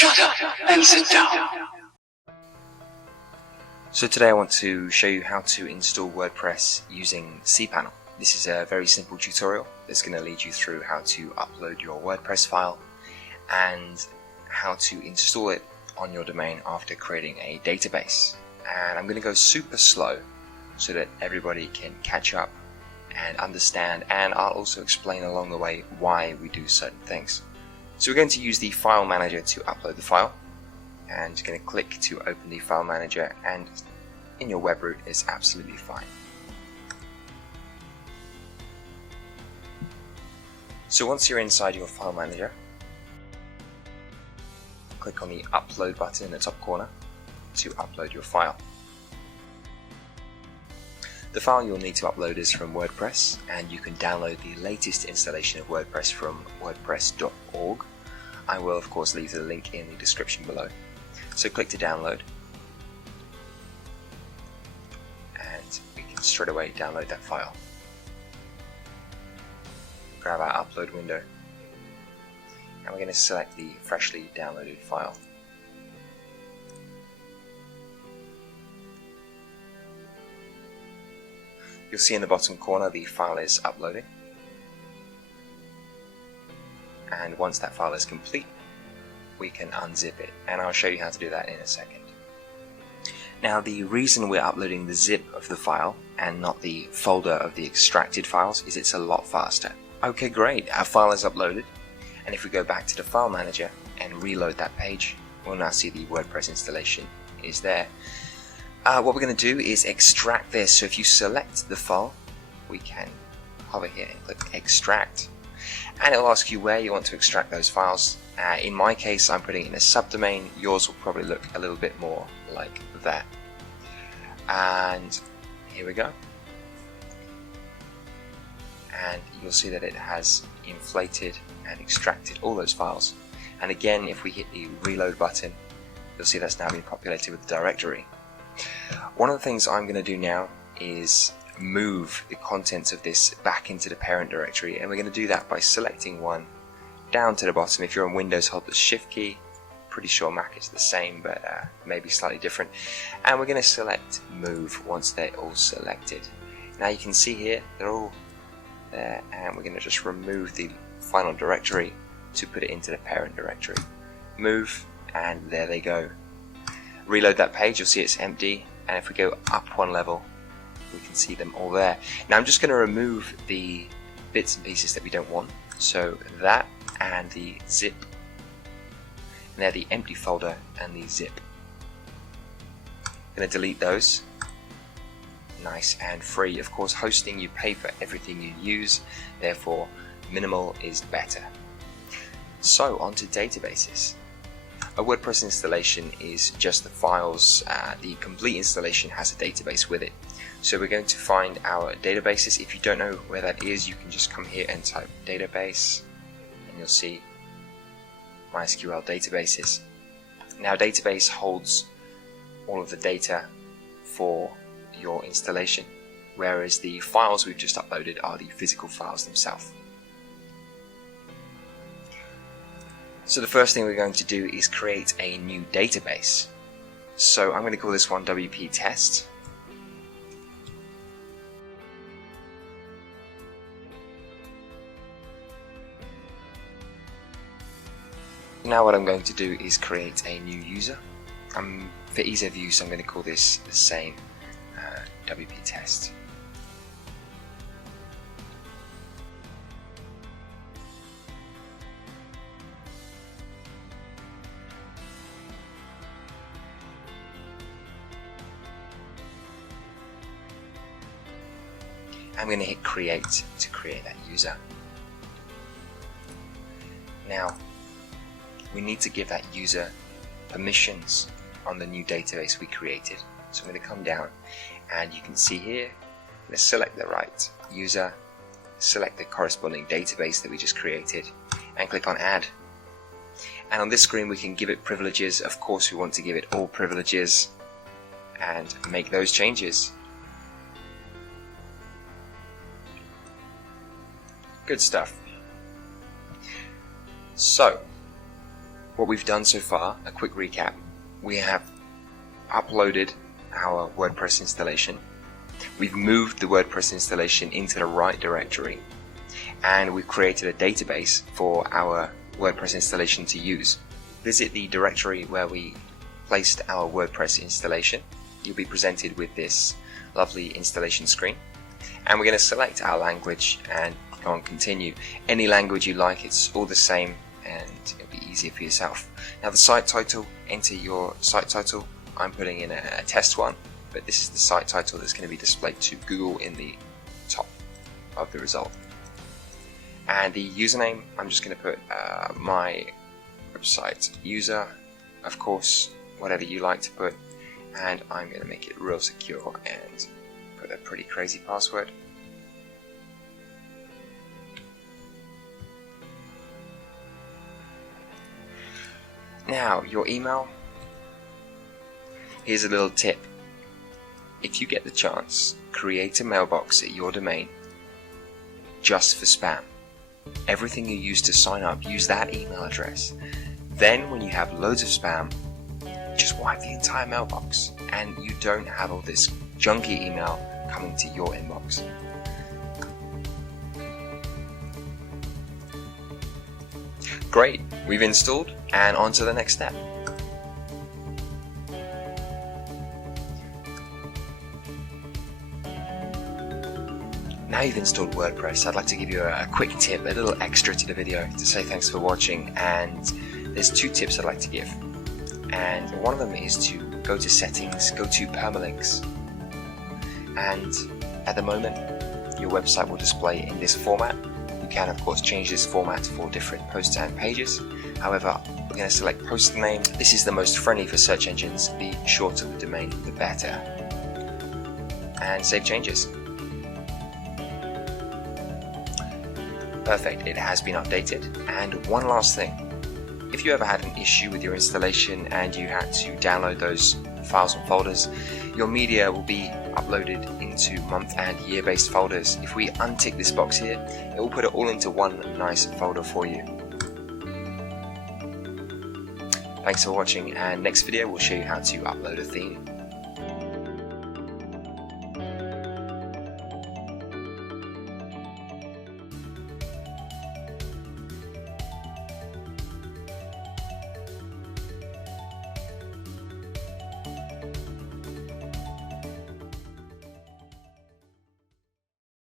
Shut up and sit down. So today I want to show you how to install WordPress using CPanel. This is a very simple tutorial that's going to lead you through how to upload your WordPress file and how to install it on your domain after creating a database. And I'm going to go super slow so that everybody can catch up and understand, and I'll also explain along the way why we do certain things. So we're going to use the file manager to upload the file, and you're going to click to open the file manager, and in your web root is absolutely fine. So once you're inside your file manager, click on the upload button in the top corner to upload your file. The file you'll need to upload is from WordPress, and you can download the latest installation of WordPress from wordpress.org. I will of course leave the link in the description below. So click to download, and we can straight away download that file. Grab our upload window, and we're going to select the freshly downloaded file. You'll see in the bottom corner the file is uploading, and once that file is complete we can unzip it, and I'll show you how to do that in a second. Now the reason we're uploading the zip of the file and not the folder of the extracted files is it's a lot faster. Okay, great, our file is uploaded, and if we go back to the file manager and reload that page, we'll now see the WordPress installation is there. What we're going to do is extract this. So if you select the file, we can hover here and click extract, and it'll ask you where you want to extract those files. In my case, I'm putting it in a subdomain. Yours will probably look a little bit more like that. And here we go. And you'll see that it has inflated and extracted all those files. And again, if we hit the reload button, you'll see that's now been populated with the directory. One of the things I'm going to do now is move the contents of this back into the parent directory, and we're going to do that by selecting one down to the bottom. If you're on Windows, hold the Shift key. Pretty sure Mac is the same, but maybe slightly different. And we're going to select move once they're all selected. Now you can see here they're all there, and we're going to just remove the final directory to put it into the parent directory. Move, and there they go. Reload that page, you'll see it's empty, and if we go up one level we can see them all there. Now I'm just going to remove the bits and pieces that we don't want, so that and the zip, and they're the empty folder and the zip. I'm going to delete those. Nice and free. Of course, hosting, you pay for everything you use, therefore minimal is better. So on to databases. A WordPress installation is just the files. The complete installation has a database with it. So we're going to find our databases. If you don't know where that is, you can just come here and type database, and you'll see MySQL databases. Now database holds all of the data for your installation, whereas the files we've just uploaded are the physical files themselves. So the first thing we're going to do is create a new database. So I'm going to call this one WP test. Now what I'm going to do is create a new user. For ease of use, I'm going to call this the same WP test. I'm going to hit create to create that user. Now we need to give that user permissions on the new database we created. So I'm going to come down, and you can see here, let's select the right user, select the corresponding database that we just created, and click on add. And on this screen we can give it privileges. Of course we want to give it all privileges and make those changes. Good stuff. So What we've done so far, a quick recap, we have uploaded our WordPress installation, we've moved the WordPress installation into the right directory, and we've created a database for our WordPress installation to use. Visit the directory where we placed our WordPress installation. You'll be presented with this lovely installation screen, and we're going to select our language and click on continue. Any language you like, it's all the same and it'll be easier for yourself. Now the site title, enter your site title. I'm putting in a test one, but this is the site title that's going to be displayed to Google in the top of the result. And the username, I'm just going to put my website user, of course, whatever you like to put, and I'm going to make it real secure and put a pretty crazy password. Now, your email, here's a little tip. If you get the chance, create a mailbox at your domain just for spam. Everything you use to sign up, use that email address. Then when you have loads of spam, just wipe the entire mailbox and you don't have all this junky email coming to your inbox. Great, we've installed, and on to the next step. Now you've installed WordPress, I'd like to give you a quick tip, a little extra to the video to say thanks for watching, and there's 2 tips I'd like to give. And one of them is to go to settings, go to permalinks, and at the moment your website will display in this format. You can of course change this format for different posts and pages. However, we're going to select post name. This is the most friendly for search engines. The shorter the domain, the better. And save changes. Perfect, it has been updated. And one last thing, if you ever had an issue with your installation and you had to download those files and folders, your media will be uploaded into month and year based folders. If we untick this box here, it will put it all into one nice folder for you. Thanks for watching, and next video will show you how to upload a theme.